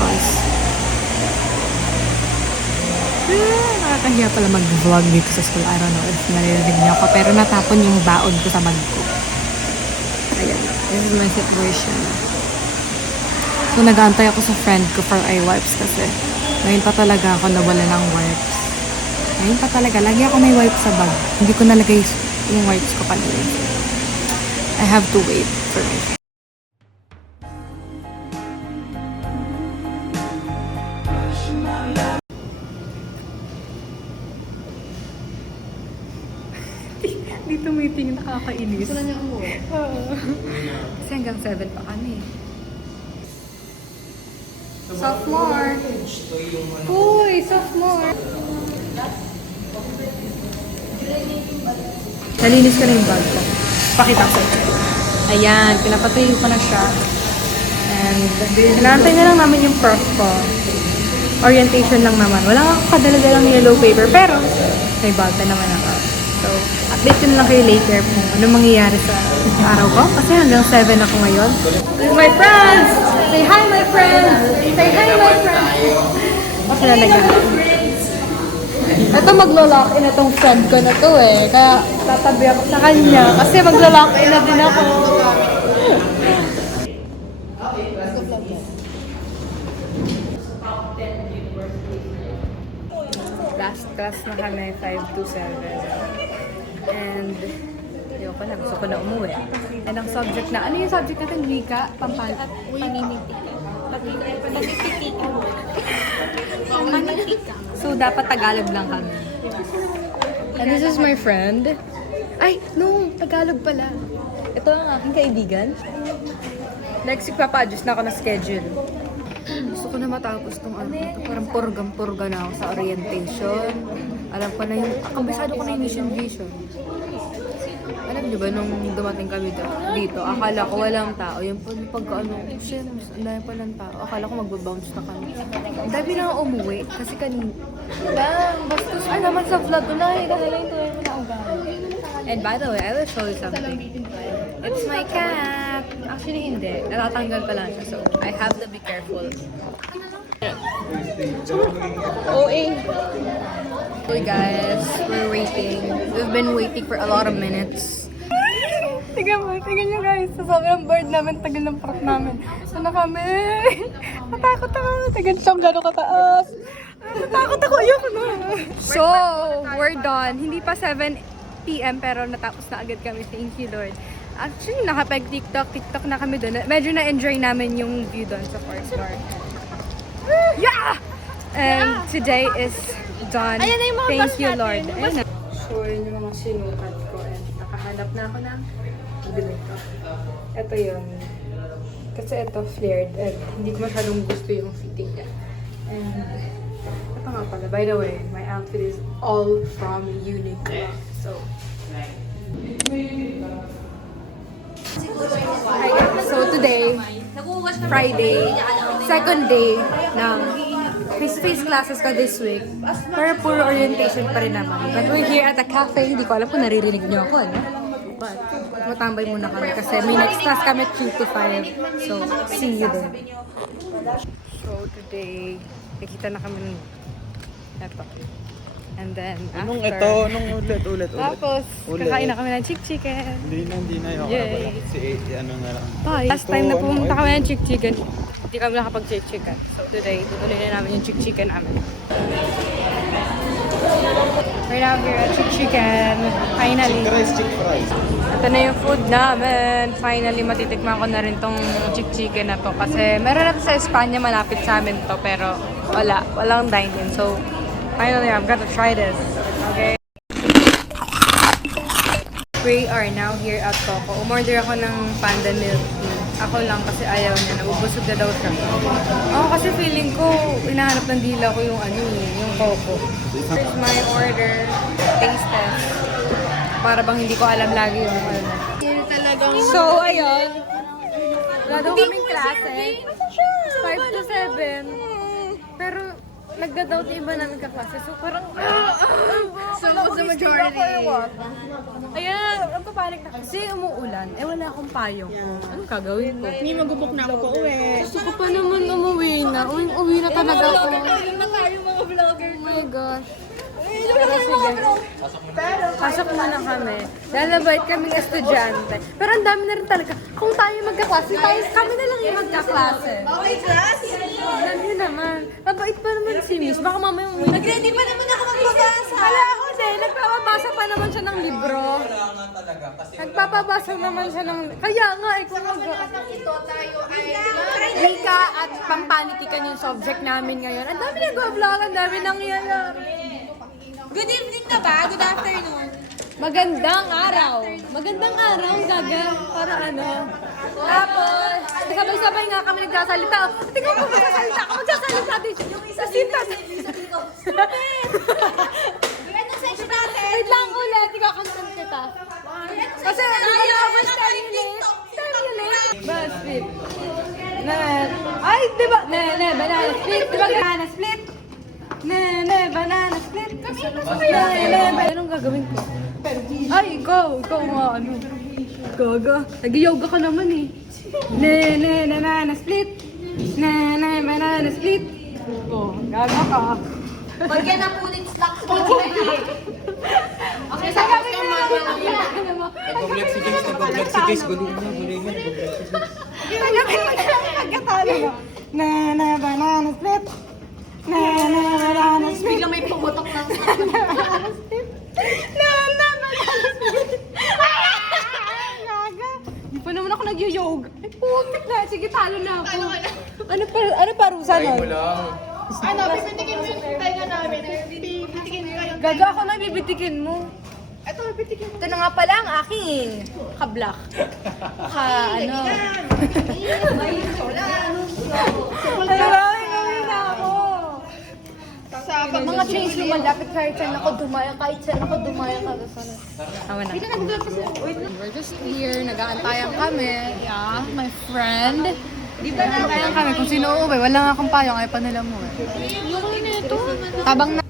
because nakakahiya pala mag-vlog dito sa school. I don't know if naririnig niyo ako, pero natapon yung baon ko sa bag ko. Ayan, this is my situation. So, nag-aantay ako sa friend ko for eye wipes kasi ngayon pa talaga ako nawala ng wipes. Ngayon pa talaga, lagi ako may wipes sa bag. Hindi ko nalagay yung wipes ko palagi. I have to wait for my friend. Dito meeting, nakakainis. Gusto na niya umuwi? Oo. Kasi hanggang 7 pa kami. Sophomore! Uy! Sophomore! Nalinis ko na yung bag ko. Pakita ko. Ayan, pinapatuyo ko na siya. And, inaantay na lang namin yung prof ko. Orientation lang naman. Wala akong kadala-dalang yellow paper, pero may bag na naman ako. So, update ko na lang kayo later kung ano mangyayari sa araw ko. Kasi hanggang 7 ako ngayon. My friends! Say hi, my friends! Say hi, my friends! Sila nag-hi. Ito maglo-lock in itong friend ko na to eh. Kaya tatabi ako sa kanya. Kasi maglo-lock in na din ako. Last class na kami, 5 to 7. And, ayoko na, gusto ko na umuwi. And ang subject na, ano yung subject natin? Wika? Pampalak? Paninitika. Paninitika. So, dapat Tagalog lang kami. And this is my friend. Ay, no, Tagalog pala. Ito ang aking kaibigan. Next week, papa-adjust na ako na schedule. Gusto ko na matapos tong ano. Ito parang purgam-purga na ako sa orientation. Alam ko na yung, kabisado ko na yung mission vision. Alam niyo ba, nung dumating kami dito, akala ko walang tao. Yung pagka-ano, shit, ang dami pa ng tao. Akala ko magbabounce na kami. Ang dami na umuwi, kasi kanina. Bang, bastos ka naman sa vlog ko na. And by the way, I will show you something. It's my cat. Actually, hindi. Natatanggal pa lang siya, so I have to be careful. OA. Hey guys, we're waiting. We've been waiting for a lot of minutes. Tignan nyo guys. Sa sobrang bored namin, tagal ng park namin. Sana kami? Natakot ako. Tagal siyang gano'ng kataas. Natakot ako. Ayoko na. So, we're done. Hindi pa 7 p.m. pero natapos na agad kami. Thank you, Lord. Actually, nakapag-TikTok na kami doon. Medyo na-enjoy namin yung view doon sa 4th floor. Yeah! And today is done. Thank you, Lord. Ayun na. So, yun yung mga sinukat ko. And nakahanap na ako ng ganito. Ito yun. Kasi ito flared. And hindi ko masyadong gusto yung fitting niya. And ito nga pala. By the way, my outfit is all from Uniqlo. So, so today, Friday, second day ng face-to-face classes ka this week. Pero puro orientation pa rin naman. But we're here at a cafe. Hindi ko alam kung naririnig niyo ako, no? But matambay muna kami kasi may next class kami 2 to 5. So, see you there. So today, nakita na kami ng eto. And then after, nung ulit. Tapos, kakain na kami ng chick-chicken. Hindi na yung Yay. ano na lang. Bye. Last time na pumunta kami ng chick-chicken, hindi kami nakapag-chick-chicken. So today, tutuloy na namin yung chick-chicken namin. We're now here at chick-chicken. Finally. Chick fries. Ito na yung food namin. Finally, matitikman ko na rin tong chick-chicken na to. Kasi meron na to sa Espanya, malapit sa amin to. Pero walang dine-in. So, finally, I'm gonna try this. Okay. We are now here at Coco. Umorder ako ng panda milk tea. Ako lang kasi ayaw niya. Nabubusog na daw siya. Ako kasi feeling ko, hinahanap ng dila ko yung yung Coco. Here's my order. Taste test. Para bang hindi ko alam lagi yung ano. So, ayun. Wala daw kaming klase. 5 to 7. Pero, nagda-doubt yung iba namin kaklase. So, parang, So, what's the majority? ayan, ang papanik na kasi umuulan. Eh, wala akong payong. Anong gagawin ko? Hindi mag-book na ako pa uwi. Gusto ko pa naman umuwi na. Pasok muna kami. Lalabait kaming estudyante. Pero ang dami na rin talaga. Kung tayo magkaklase, kami na lang yung magkaklase. Okay, class? Alam niyo naman. Mabait pa naman si Miss. Baka mamaya umuwi. Nag-ready pa naman ako magbabasa. Wala ako din. Nagpapabasa pa naman siya ng libro. Nagpapabasa naman siya ng... Kaya nga, kung Ito tayo ay... Rika at pampanitikan yung subject namin ngayon. Ang dami nag-vlog, ang dami nangyayari. Good evening na ba? Good afternoon. Magandang araw. Magandang araw, Gaga. Para ano. Tapos, sabay-sabay nga kami nagsasalita. Tingnan mo, magsasalita ka. Magsasalita din siya. Sa sintas. Anong section natin? Wait lang ulit. Ikakantan kita. Kasi, hindi ko na stimulate. Stimulate. Buzzfeed. Ay, di ba? Banana split. Di ba banana split? Banana split. Anong gagawin ko? Ay, ikaw nga, ano? Gaga. Nag-yoga ka naman eh. Banana split. Banana split. Oh, gaga ka. Bagyan na punit slack po. Okay, sa kami na Nag-vlog si James, nag-vlog si James. Gulong na, gulong na, nag-vlog si James. Tagamin mo na lang pagkatalo mo. Banana split. Banana split. Biglang may pumutok lang. Banana split. Banana split. Gaga. Di pa naman ako nag-yoga. Ay, putik na. Sige, talo na ako. Ano parusa nun? Ano, pipitikin mo yung tayo namin. Pipitikin mo yung... Gaga ako na, bibitikin mo. Ito, pipitikin mo. Ito na nga pala ang aking ka-block. Ano? Gawin na ako. Sa Pag mga trains lumalapit, kahit saan ako dumaya, Awa na. We're just here, nag-aantayan kami. Yeah, my friend. Di ba nag-aantayan kami kung sino uuwi? Wala nga akong payong, ayaw pa nila mo eh. Tabang na